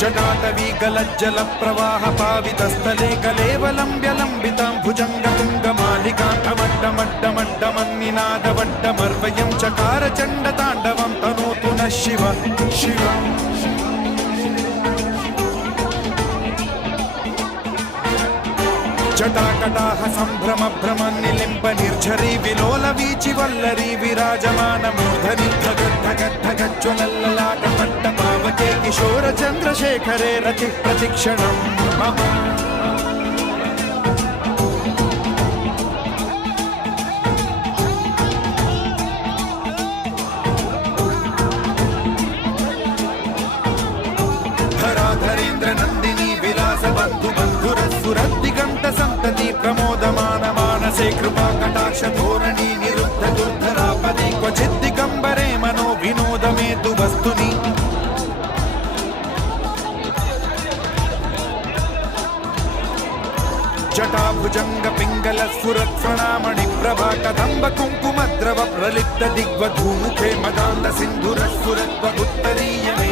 जटाटवी गलज्जल प्रवाह पावितस्थले कलेवलम्ब्यलम्बितां भुजङ्गतुङ्गमालिकान्तमड्डमड्डमड्डमन्निनादवड्डमर्वयं चकार चण्डताण्डवं तनोतु नः शिव शिव। जटाकटाह सम्भ्रम भ्रम निलिम्ब निर्झरी विलोल वीचि वल्लरी विराजमान मूर्धनि धगद्धगद्धगज्ज्वलल्ललाट पट्ट पावके किशोर चन्द्रशेखरे रति प्रतिक्षणं मम। धराधरेन्द्र नन्दिनी विलास बन्धु बन्धुरस्फुरद्दिगन्त सन्तति प्रमोदमान मानसे कृपा कटाक्ष धोरणी निरुद्ध दुर्धरापदे क्वचिद्दिगम्बरे मनो विनोदमेतु वस्तुनि। जटाभुजंग पिंगल स्फुरत्फणामणि प्रभा कदम्ब कुङ्कुमद्रव प्रलिप्त दिग्वधूमुखे मदान्ध सिन्धुरस्फुरत्व उत्तरीयमे